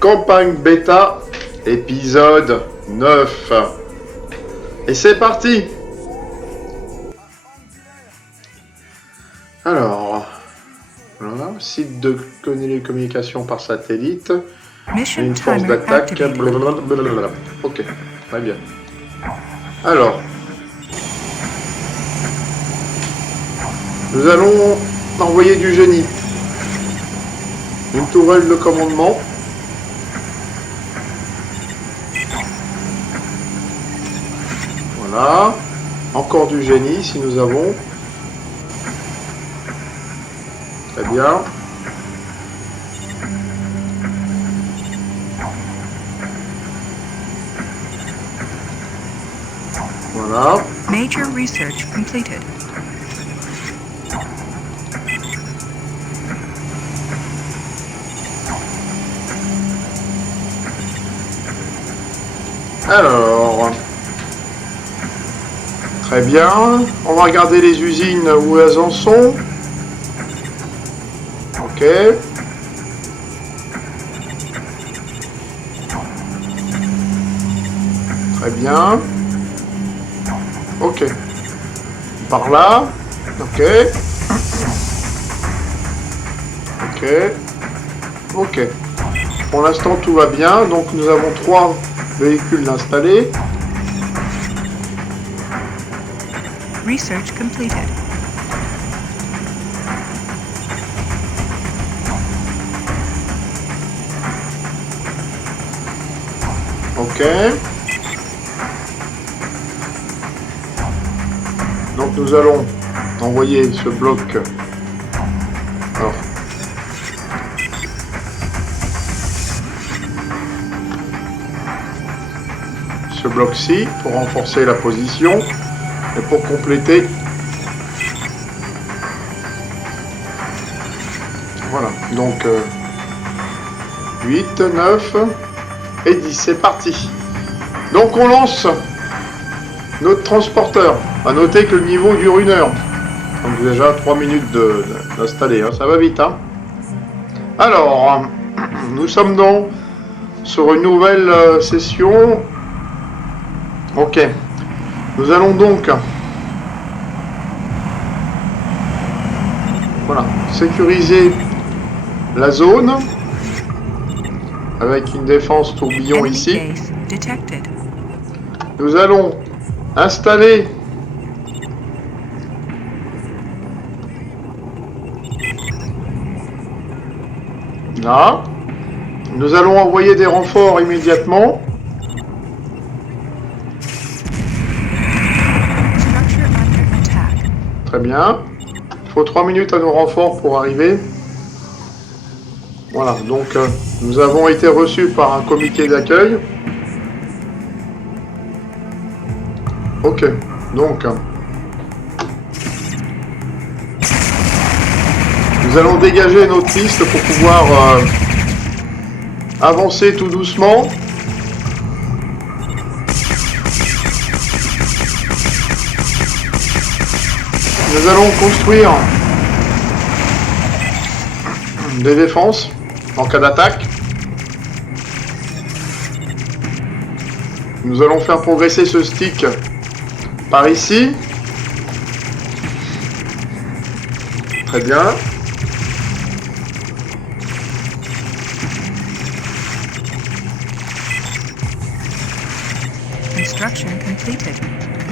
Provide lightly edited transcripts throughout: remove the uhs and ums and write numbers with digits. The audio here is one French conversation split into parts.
campagne bêta, épisode 9. Et c'est parti. Alors, voilà, site de communication par satellite, une force d'attaque, blablabla. Ok, très bien. Alors, nous allons envoyer du génie. Une tourelle de commandement. Voilà. Encore du génie si nous avons. Très bien. Voilà. Major research completed. Alors, très bien. On va regarder les usines où elles en sont. Ok. Très bien. Ok. Par là. Ok. Ok. Ok. Pour l'instant, tout va bien. Donc, nous avons 3 véhicules installés. Research completed. Ok. Donc nous allons envoyer ce bloc. Alors, ce bloc-ci pour renforcer la position et pour compléter. Voilà. Donc 8, 9 et 10. C'est parti. Donc on lance notre transporteur. À noter que le niveau dure 1 heure. Donc déjà 3 minutes d'installer. Hein. Ça va vite. Hein. Alors, nous sommes donc sur une nouvelle session. Ok. Nous allons donc voilà, sécuriser la zone avec une défense tourbillon ici. Nous allons installer là. Nous allons envoyer des renforts immédiatement. Très bien. Il faut 3 minutes à nos renforts pour arriver. Voilà, donc nous avons été reçus par un comité d'accueil. Ok, donc nous allons dégager notre piste pour pouvoir avancer tout doucement. Nous allons construire des défenses en cas d'attaque. Nous allons faire progresser ce stick par ici. Très bien.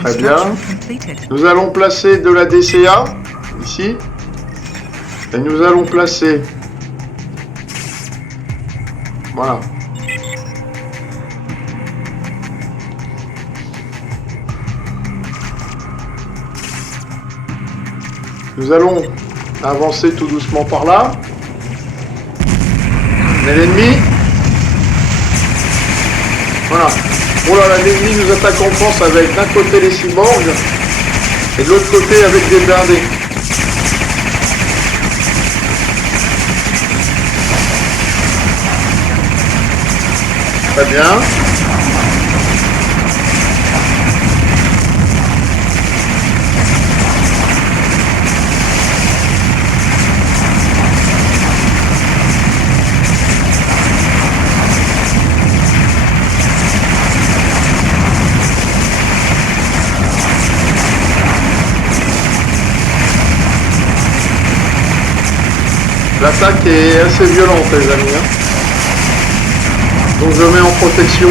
Très bien. Nous allons placer de la DCA ici. Et nous allons placer... Voilà. Nous allons avancer tout doucement par là. On a l'ennemi. Voilà. Oh là là, l'ennemi nous attaque en France avec d'un côté les cyborgs et de l'autre côté avec des blindés. Très bien. L'attaque est assez violente, les amis. Hein. Donc je mets en protection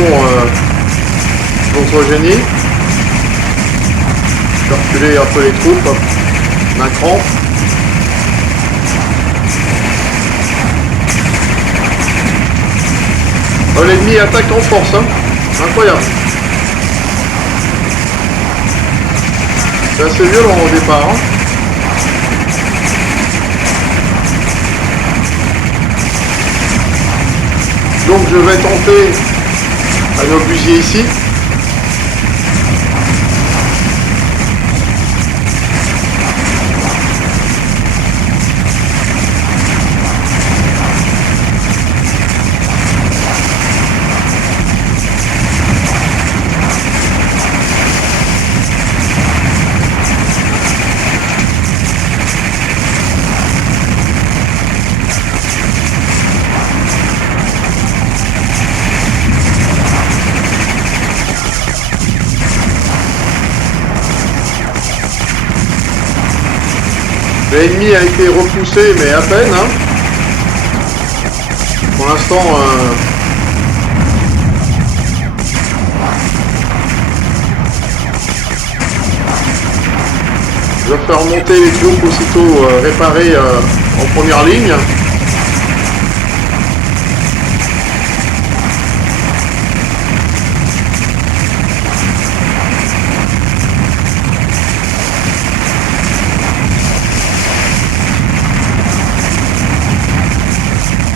notre génie. Je vais reculer un peu les troupes d'un cran. Oh, l'ennemi attaque en force. Hein. Incroyable. C'est assez violent au départ. Hein. Donc je vais tenter un obusier ici. L'ennemi a été repoussé, mais à peine. Hein. Pour l'instant, je vais faire remonter les troupes aussitôt réparées en première ligne.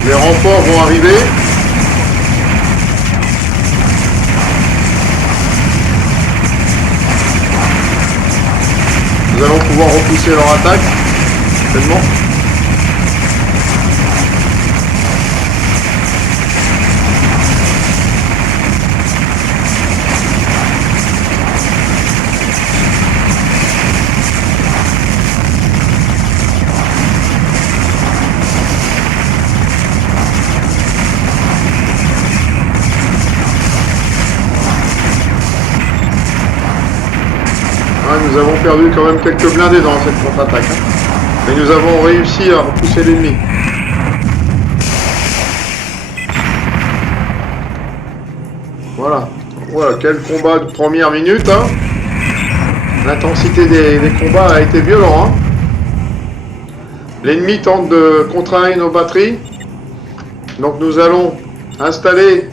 Les renforts vont arriver. Nous allons pouvoir repousser leur attaque, certainement. Nous avons perdu quand même quelques blindés dans cette contre-attaque. Hein. Mais nous avons réussi à repousser l'ennemi. Voilà. Voilà, quel combat de première minute. Hein. L'intensité des combats a été violente. Hein. L'ennemi tente de contrarier nos batteries. Donc nous allons installer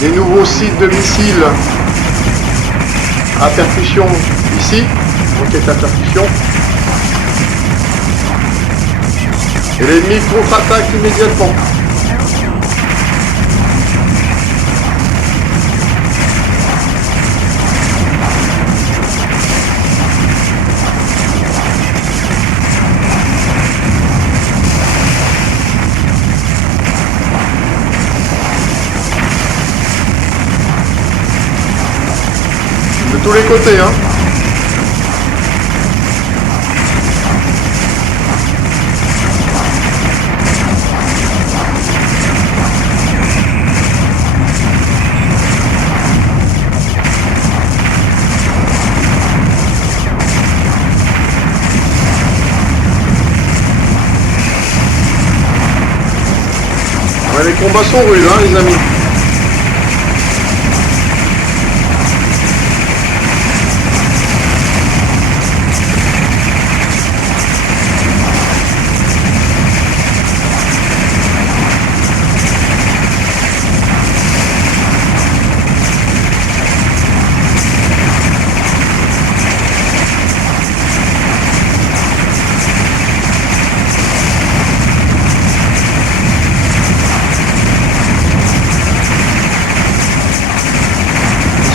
des nouveaux sites de missiles à percussion ici, roquette à percussion. Et l'ennemi contre-attaque immédiatement. De tous les côtés, hein. Ouais, les combats sont rudes, hein, les amis.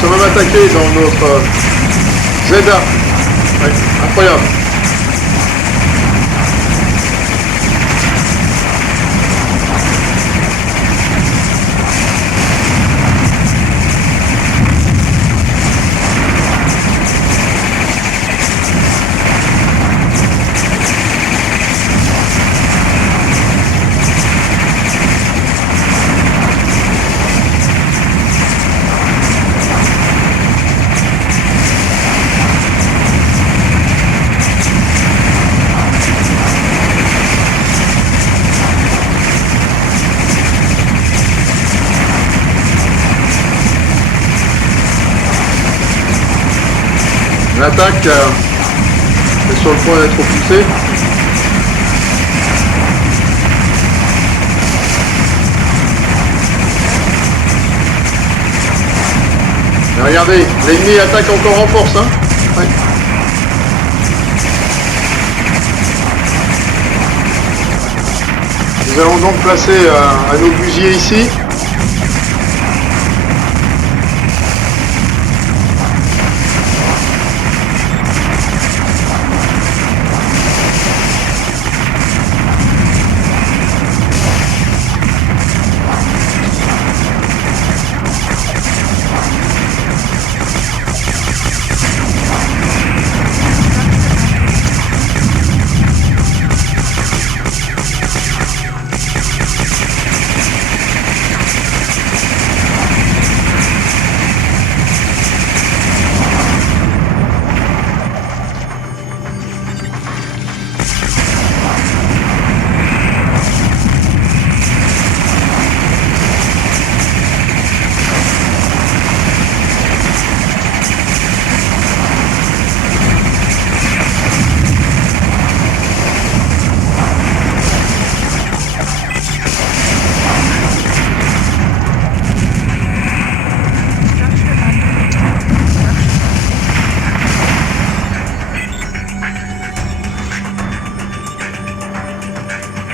Nous sommes même attaqués dans notre Zeda. Ouais, incroyable. L'attaque est sur le point d'être repoussée. Et regardez, l'ennemi attaque encore en force. Hein. Ouais. Nous allons donc placer un obusier ici.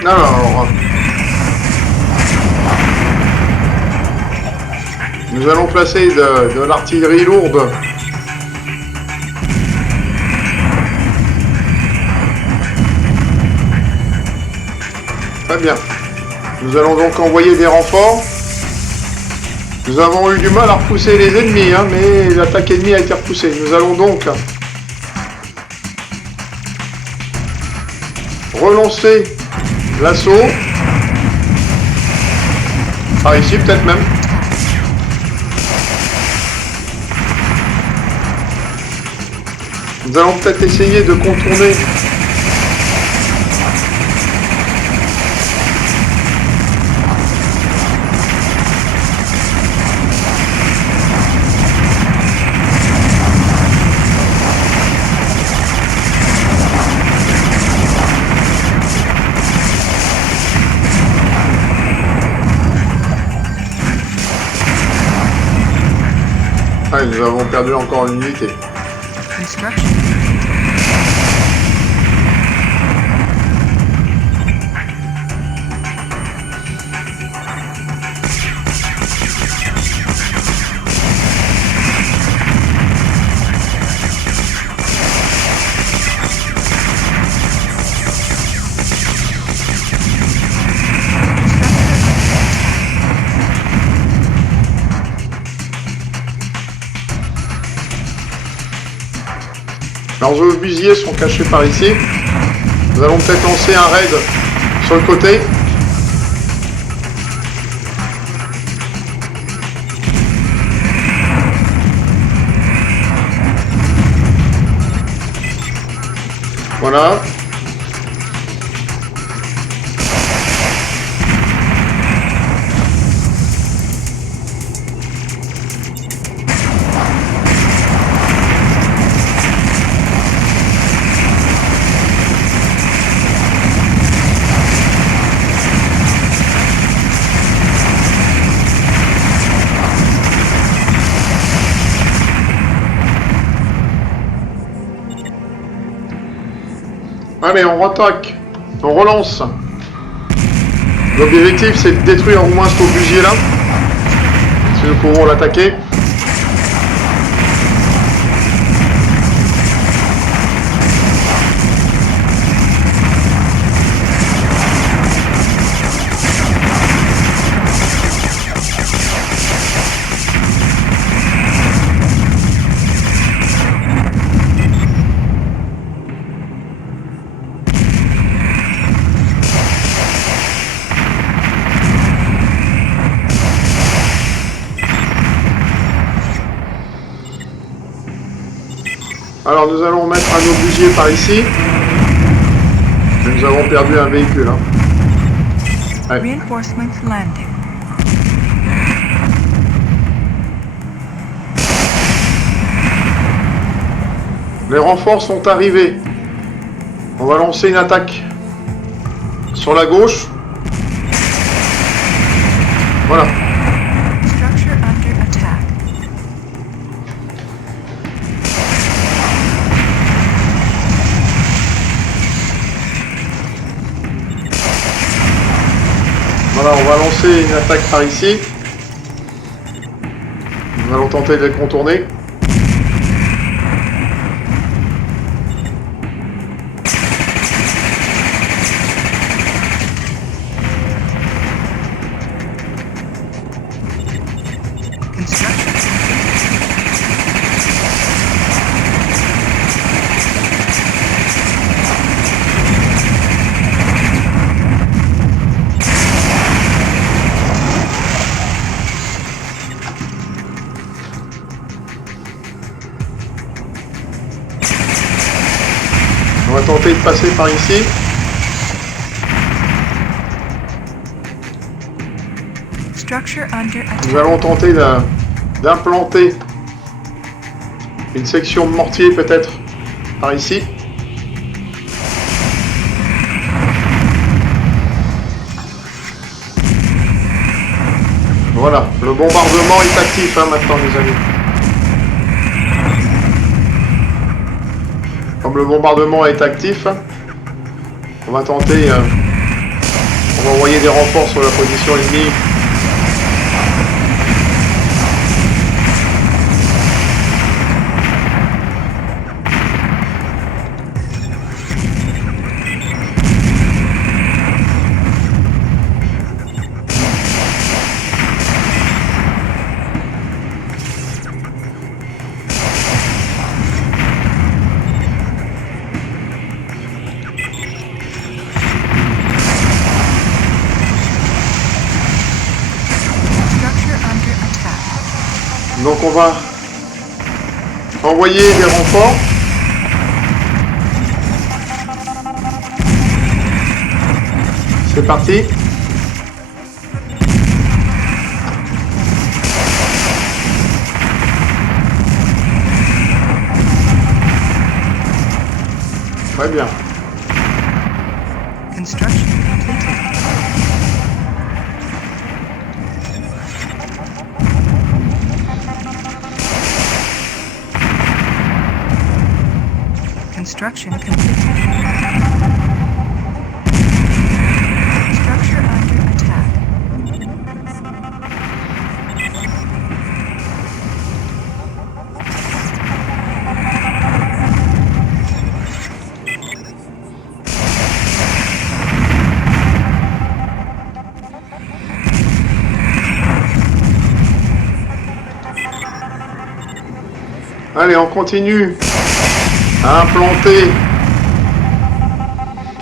Alors, nous allons placer de l'artillerie lourde. Très bien. Nous allons donc envoyer des renforts. Nous avons eu du mal à repousser les ennemis, hein, mais l'attaque ennemie a été repoussée. Nous allons donc relancer l'assaut. Par ici peut-être même. Nous allons peut-être essayer de contourner nous avons perdu encore une unité. Construction. Leurs obusiers sont cachés par ici. Nous allons peut-être lancer un raid sur le côté. Voilà. Allez, on rattaque, on relance. L'objectif, c'est de détruire au moins cet obusier là. Si nous pouvons l'attaquer. Alors nous allons mettre un obusier par ici. Nous avons perdu un véhicule. Hein. Reinforcements landing. Les renforts sont arrivés. On va lancer une attaque sur la gauche. Voilà. Structure under attack. Voilà, on va lancer une attaque par ici. Nous allons tenter de les contourner. On va tenter de passer par ici. Structure under attack. Nous allons tenter d'implanter une section de mortier peut-être par ici. Voilà, le bombardement est actif maintenant les amis. Comme le bombardement est actif, on va tenter, on va envoyer des renforts sur la position ennemie. Donc on va envoyer des renforts. C'est parti. Très bien. Construction completed. Construction completed. Structure under attack. Allez, on continue à implanter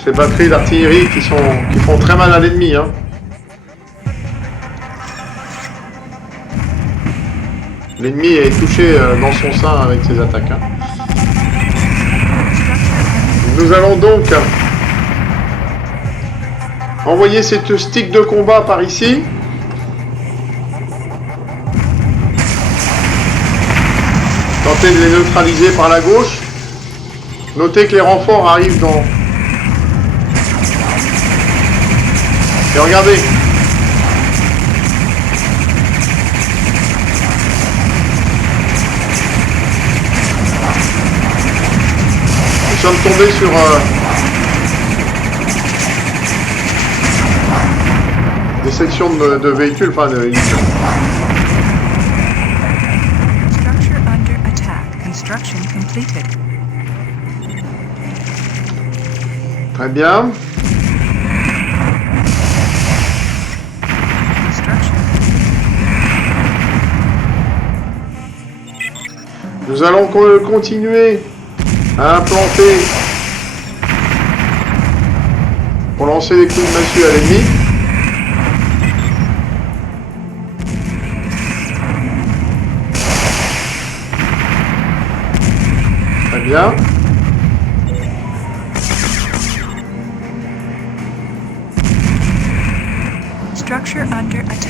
ces batteries d'artillerie qui font très mal à l'ennemi. Hein. L'ennemi est touché dans son sein avec ces attaques. Hein. Nous allons donc envoyer cette stick de combat par ici. Tenter de les neutraliser par la gauche. Notez que les renforts arrivent dans... Et regardez. Nous sommes tombés sur... des sections de véhicules, enfin de... Structure under attack. Construction completed. Très bien. Construction. Nous allons continuer à implanter pour lancer des coups de massue à l'ennemi. Très bien. Structure under attack.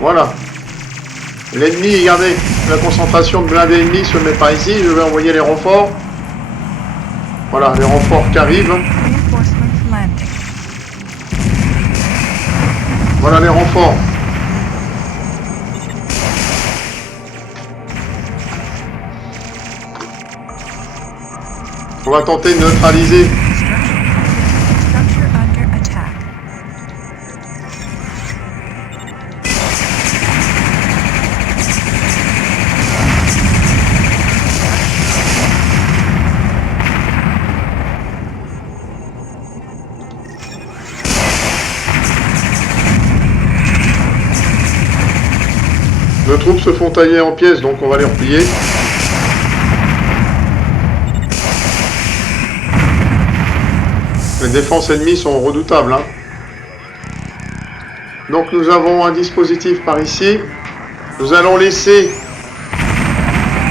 Voilà. L'ennemi, regardez, la concentration de blindés ennemis se met par ici. Je vais envoyer les renforts. Voilà, les renforts qui arrivent. Reinforcements landing. Voilà les renforts. On va tenter de neutraliser. Structure under attack. Nos troupes se font tailler en pièces, donc on va les replier. Les défenses ennemies sont redoutables. Hein. Donc nous avons un dispositif par ici. Nous allons laisser,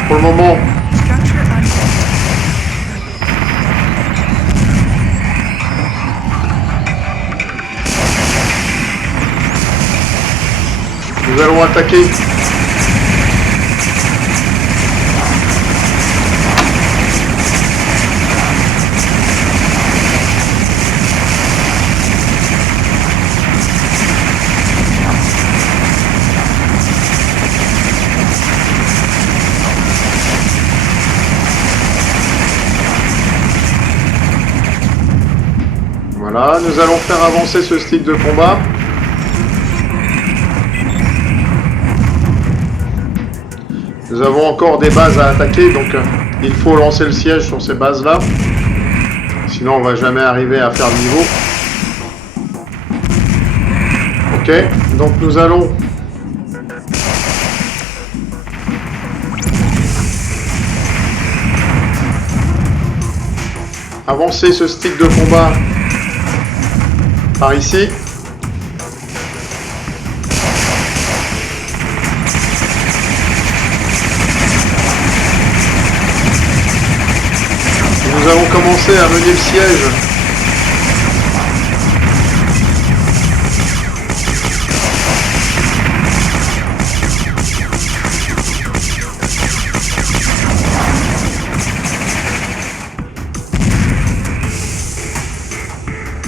pour le moment, Structure under nous allons attaquer. Voilà, nous allons faire avancer ce style de combat. Nous avons encore des bases à attaquer, donc il faut lancer le siège sur ces bases-là. Sinon, on va jamais arriver à faire le niveau. Ok, donc nous allons avancer ce stick de combat par ici. Nous allons commencer à mener le siège.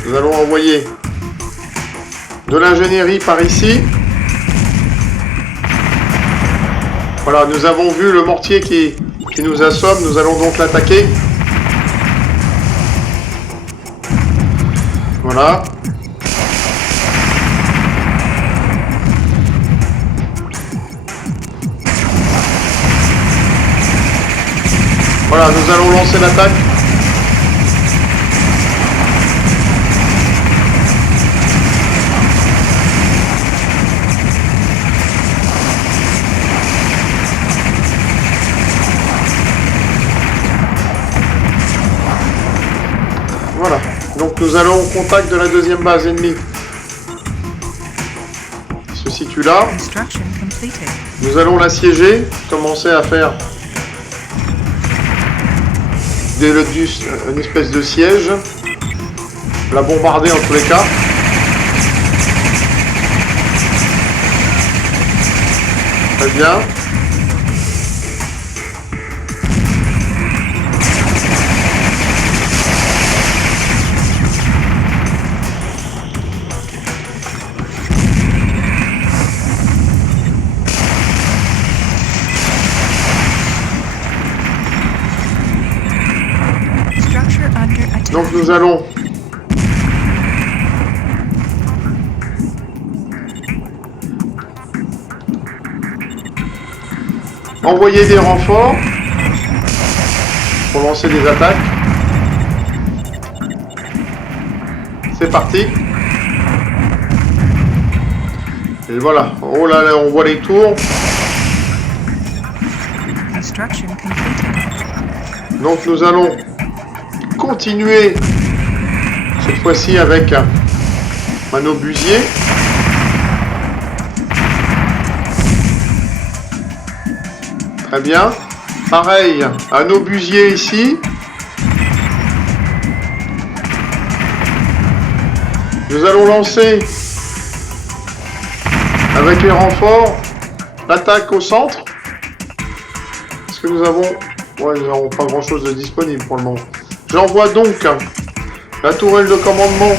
Nous allons envoyer de l'ingénierie par ici. Voilà, nous avons vu le mortier qui nous assomme. Nous allons donc l'attaquer. Voilà. Voilà, nous allons lancer l'attaque. Voilà. Donc nous allons au contact de la deuxième base ennemie. Qui se situe là. construction completed. Nous allons l'assiéger, commencer à faire une espèce de siège, la bombarder en tous les cas. Très bien. Structure under attack. Donc nous allons envoyer des renforts pour lancer des attaques. C'est parti. Et voilà. Oh là là, on voit les tours. Construction completed. Donc nous allons continuer cette fois-ci avec un obusier. Très bien. Pareil, un obusier ici. Nous allons lancer Avec les renforts, l'attaque au centre. Est-ce que nous avons... Ouais, nous n'avons pas grand-chose de disponible pour le moment. J'envoie donc la tourelle de commandement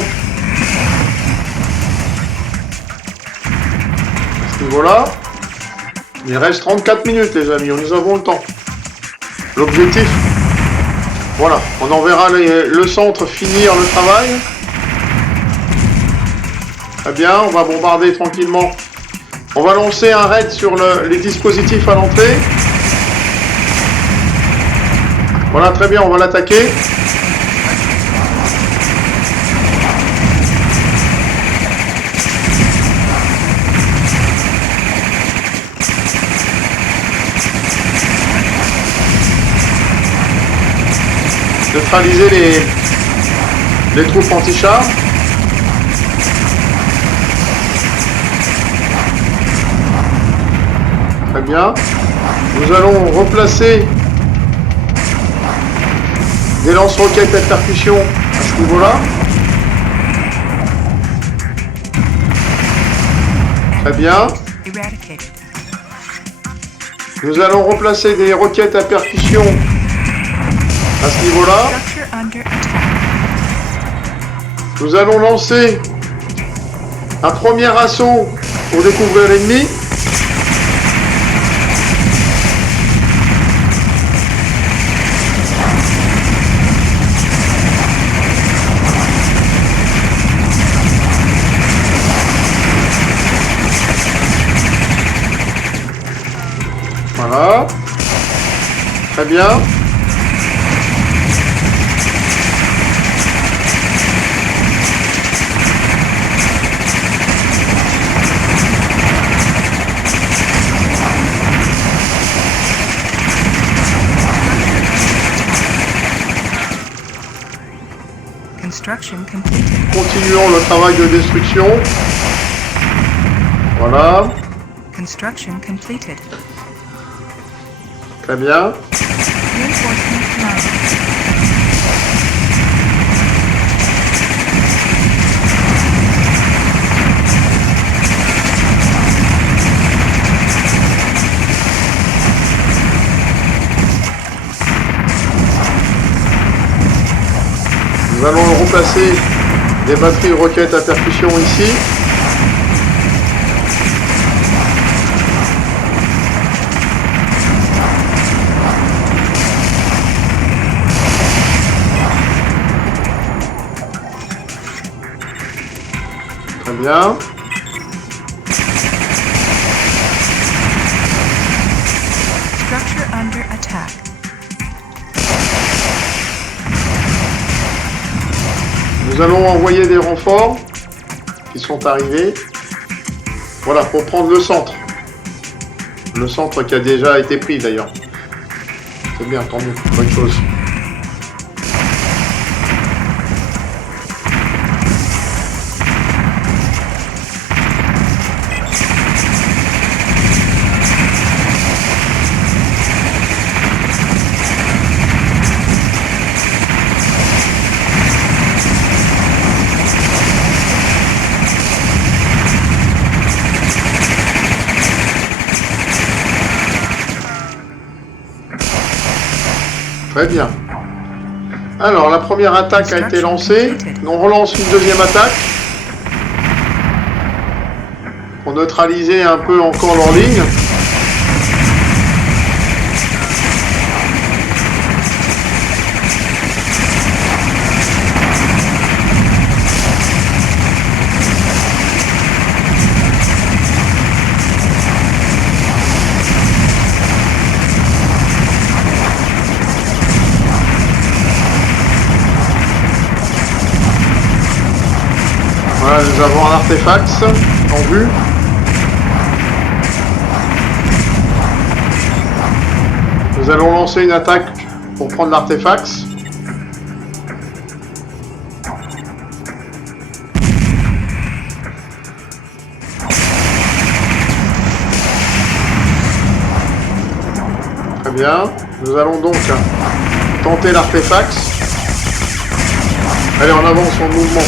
à ce niveau-là. Il reste 34 minutes, les amis. Nous avons le temps. L'objectif, voilà, on enverra le centre finir le travail. Très bien, on va bombarder tranquillement. On va lancer un raid sur les dispositifs à l'entrée. Voilà, très bien, on va l'attaquer. Neutraliser les troupes anti-chars. Très bien. Nous allons replacer des lance-roquettes à percussion à ce niveau-là. Très bien. Nous allons replacer des roquettes à percussion à ce niveau-là. Nous allons lancer un premier assaut pour découvrir l'ennemi. Voilà. Très bien. Continuons le travail de destruction. Voilà. Construction completed. Très bien. Nous allons replacer des batteries de roquettes à percussion ici. Très bien. Structure under attack. Nous allons envoyer des renforts qui sont arrivés. Voilà, pour prendre le centre. Le centre qui a déjà été pris d'ailleurs. C'est bien, tant mieux, bonne chose. Très bien. Alors, la première attaque a été lancée. On relance une deuxième attaque. Pour neutraliser un peu encore leur ligne. Voilà, nous avons un artefact en vue. Nous allons lancer une attaque pour prendre l'artefact. Très bien. Nous allons donc tenter l'artefact. Allez, en avance en mouvement.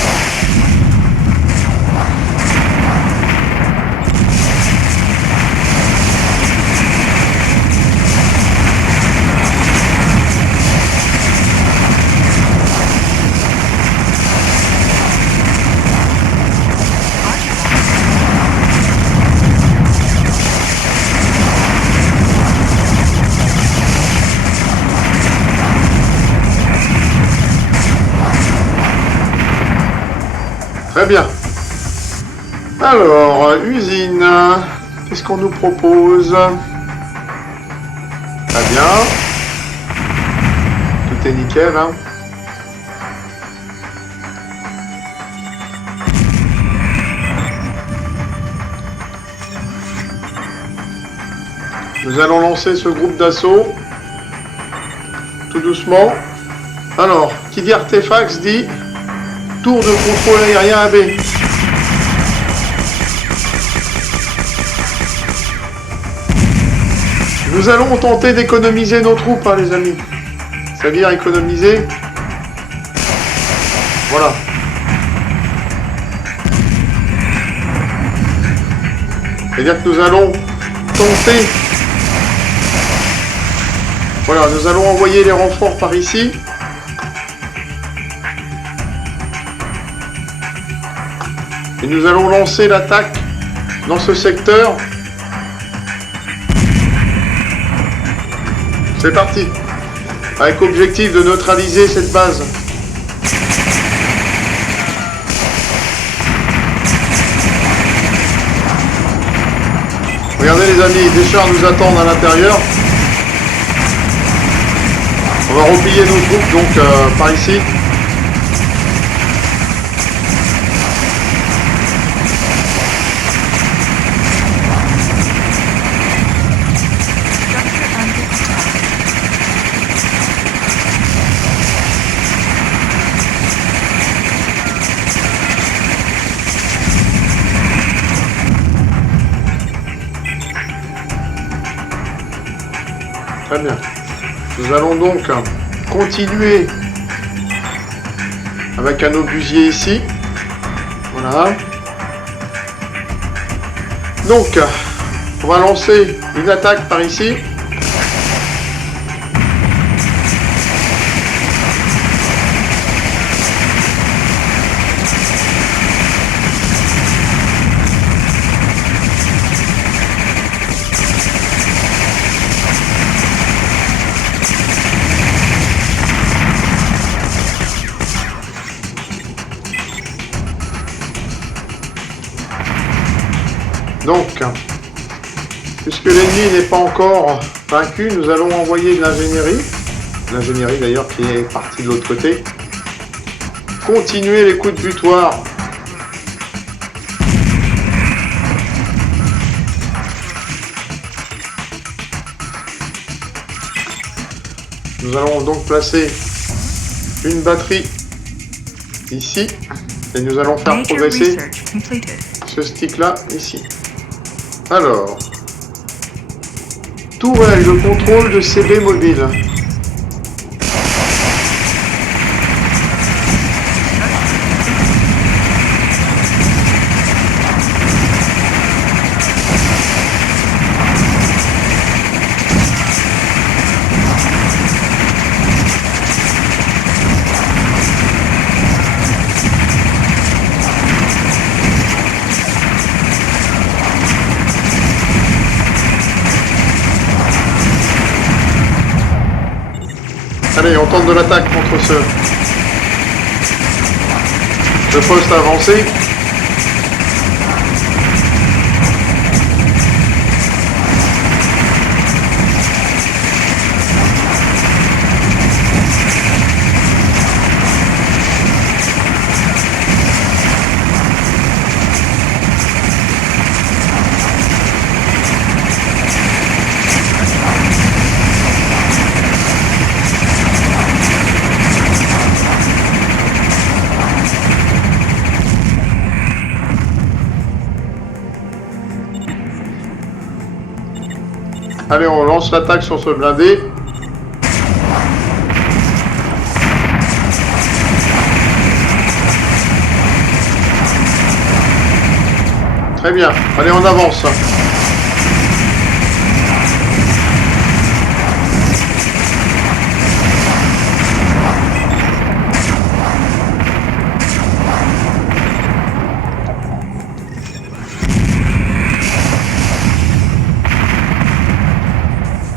Très bien. Alors, usine. Qu'est-ce qu'on nous propose? Très bien. Tout est nickel, hein. Nous allons lancer ce groupe d'assaut. Tout doucement. Alors, qui dit artefact dit tour de contrôle aérien AB. Nous allons tenter d'économiser nos troupes, hein, les amis. C'est-à-dire économiser. Voilà. C'est-à-dire que nous allons tenter. Voilà, nous allons envoyer les renforts par ici. Et nous allons lancer l'attaque dans ce secteur. C'est parti. Avec objectif de neutraliser cette base. Regardez les amis, des chars nous attendent à l'intérieur. On va replier nos troupes donc par ici. Très bien. Nous allons donc continuer avec un obusier ici. Voilà. Donc, on va lancer une attaque par ici. Donc, puisque l'ennemi n'est pas encore vaincu, nous allons envoyer de l'ingénierie. L'ingénierie d'ailleurs qui est partie de l'autre côté. Continuer les coups de butoir. Nous allons donc placer une batterie ici. Et nous allons faire progresser ce stick-là ici. Alors, tourelle de contrôle de CB mobile. Allez, on tente de l'attaque contre ce poste avancé. Allez, on lance l'attaque sur ce blindé. Très bien. Allez, on avance.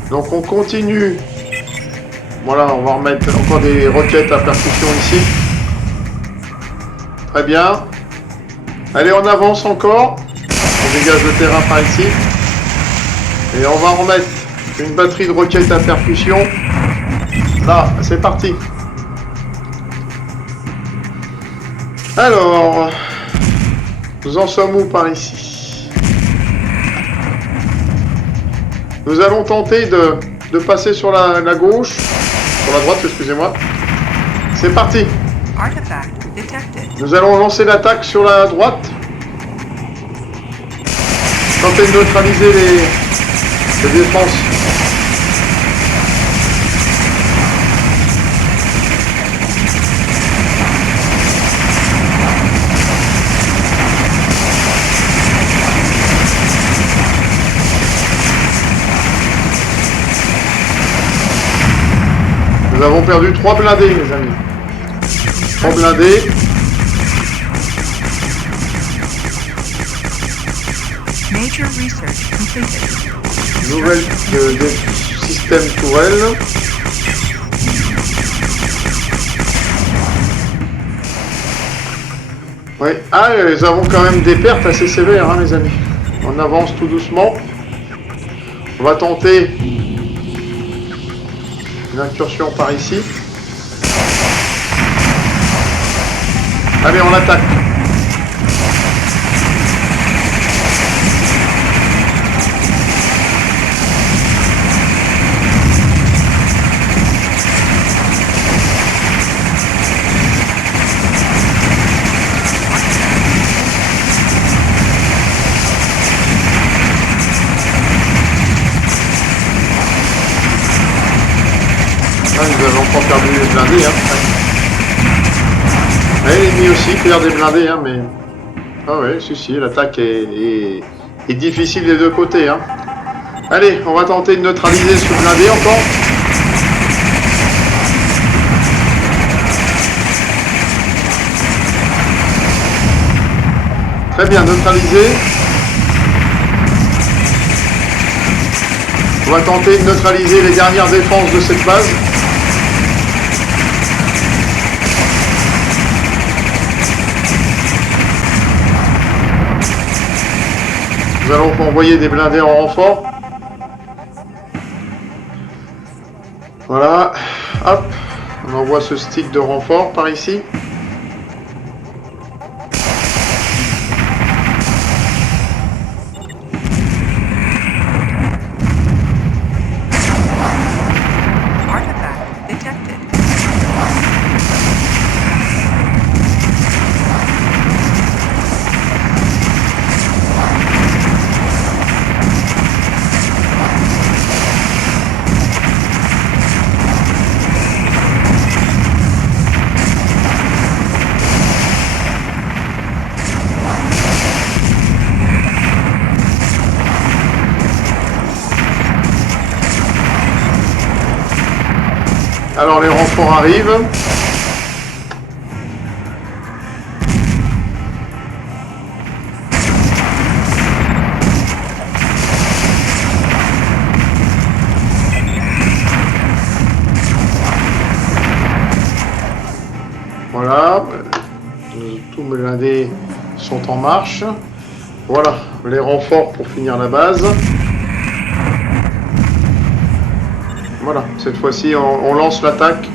Donc on continue. Voilà, on va remettre encore des roquettes à percussion ici. Très bien. Allez, on avance encore. On dégage le terrain par ici. Et on va remettre une batterie de roquettes à percussion. Là, c'est parti. Alors, nous en sommes où par ici? Nous allons tenter de passer sur la gauche, sur la droite, excusez-moi. C'est parti. Artifact detected. Nous allons lancer l'attaque sur la droite. Tenter de neutraliser les défenses. Nous avons perdu 3 blindés, les amis. 3 blindés. Major research completed. Nouvelle système tourelle. Oui. Ah, nous avons quand même des pertes assez sévères, hein, les amis. On avance tout doucement. On va tenter une incursion par ici. Allez, on l'attaque. Nous avons encore perdu les blindés. Hein. L'ennemi aussi perd des blindés, hein, mais... Ah ouais, si, l'attaque est difficile des deux côtés. Hein. Allez, on va tenter de neutraliser ce blindé encore. Très bien, neutralisé. On va tenter de neutraliser les dernières défenses de cette base. Nous allons envoyer des blindés en renfort. Voilà. Hop. On envoie ce stick de renfort par ici. Artifact detected. Alors les renforts arrivent. Voilà. Tous mes blindés sont en marche. Voilà, les renforts pour finir la base. Voilà, cette fois-ci, on lance l'attaque.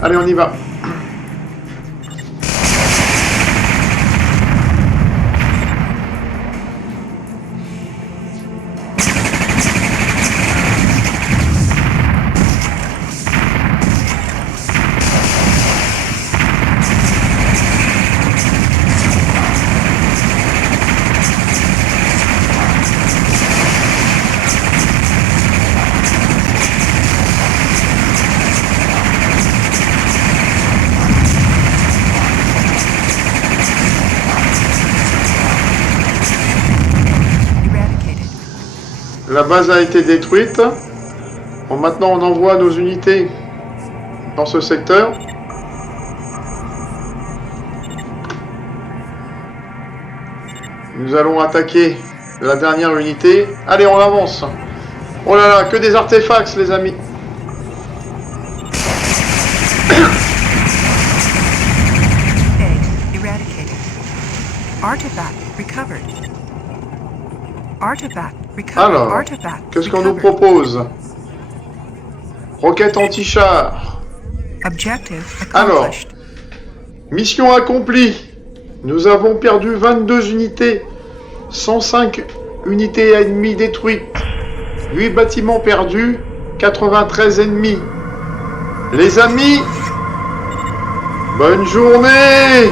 Allez, on y va. La base a été détruite. Bon, maintenant, on envoie nos unités dans ce secteur. Nous allons attaquer la dernière unité. Allez, on avance. Oh là là, que des artefacts, les amis. Artifact recovered. Artifact recovered. Alors, Artifact qu'est-ce qu'on nous recovered. propose? Roquette anti-char. Objective Alors, accomplished. mission accomplie. Nous avons perdu 22 unités, 105 unités ennemies détruites, 8 bâtiments perdus, 93 ennemis. Les amis, bonne journée!